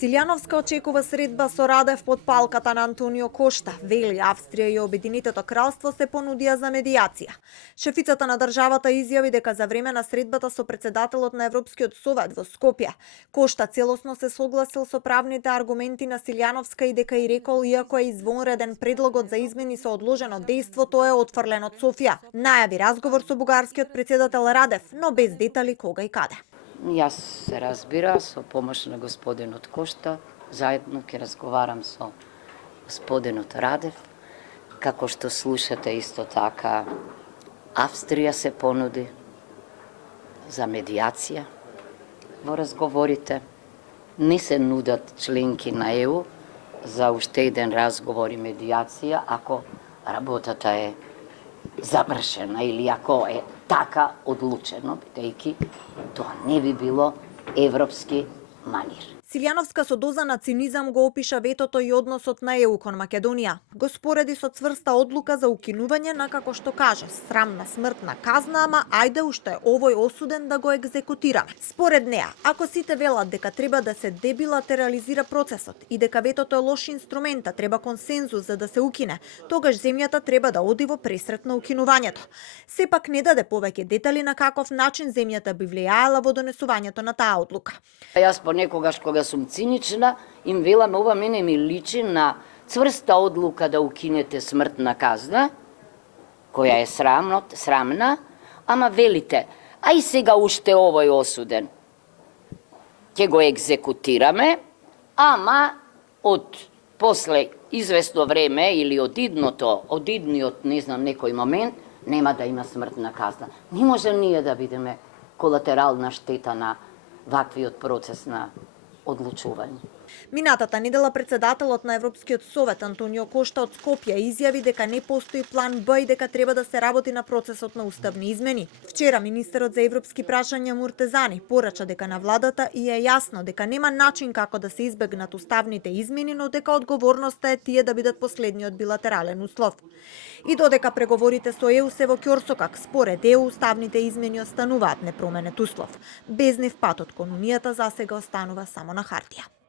Силјановска очекува средба со Радев под палката на Антонио Кошта. Вели, Австрија и Обединетото кралство се понудија за медијација. Шефицата на државата изјави дека за време на средбата со председателот на Европскиот совет во Скопје, Кошта целосно се согласил со правните аргументи на Силјановска и дека и рекол, иако е извонреден предлогот за измени со одложено дејство, тоа е отфрлен од Софија. Најави разговор со бугарскиот председател Радев, но без детали кога и каде. Јас се разбира со помош на господинот Кошта, заедно ќе разговарам со господинот Радев, како што слушате исто така Австрија се понуди за медијација во разговорите. Не се нудат членки на ЕУ за уште еден разговор и медијација ако работата е завршена или ако е така одлучено, бидејќи тоа не би било европски манир. Силјановска со доза на цинизам го опиша ветото и односот на ЕУ кон Македонија. Го спореди со цврста одлука за укинување на, како што каже, срамна смртна казна, ама ајде уште овој осуден да го екзекутираме. Според неа, ако сите велат дека треба да се дебилатерализира процесот и дека ветото е лош инструмент, треба консензус за да се укине, тогаш земјата треба да оди во пресрет на укинувањето. Сепак не даде повеќе детали на каков начин земјата би влијаела во донесувањето на таа одлука. Јас понекогаш кога сум цинична, им велам ова мене ми личи на цврста одлука да укинете смртна казна, која е срамна, ама велите, а и сега уште овој осуден. Ќе го екзекутираме, ама од после известно време или од идниот, не знам, некој момент, нема да има смртна казна. Не може ние да бидеме колатерална штета на ваквиот процес на одлучување. Минатата недела председателот на Европскиот совет Антонио Кошта од Скопје изјави дека не постои план Б и дека треба да се работи на процесот на уставни измени. Вчера министерот за европски прашања Муртезани порача дека на владата и е јасно дека нема начин како да се избегнат уставните измени, но дека одговорноста е тие да бидат последниот билатерален услов. И додека преговорите со ЕУ се во ќорсокак, според ЕУ уставните измени остануваат непроменет услов. Без нив патот кон унијата засега останува само на хартија.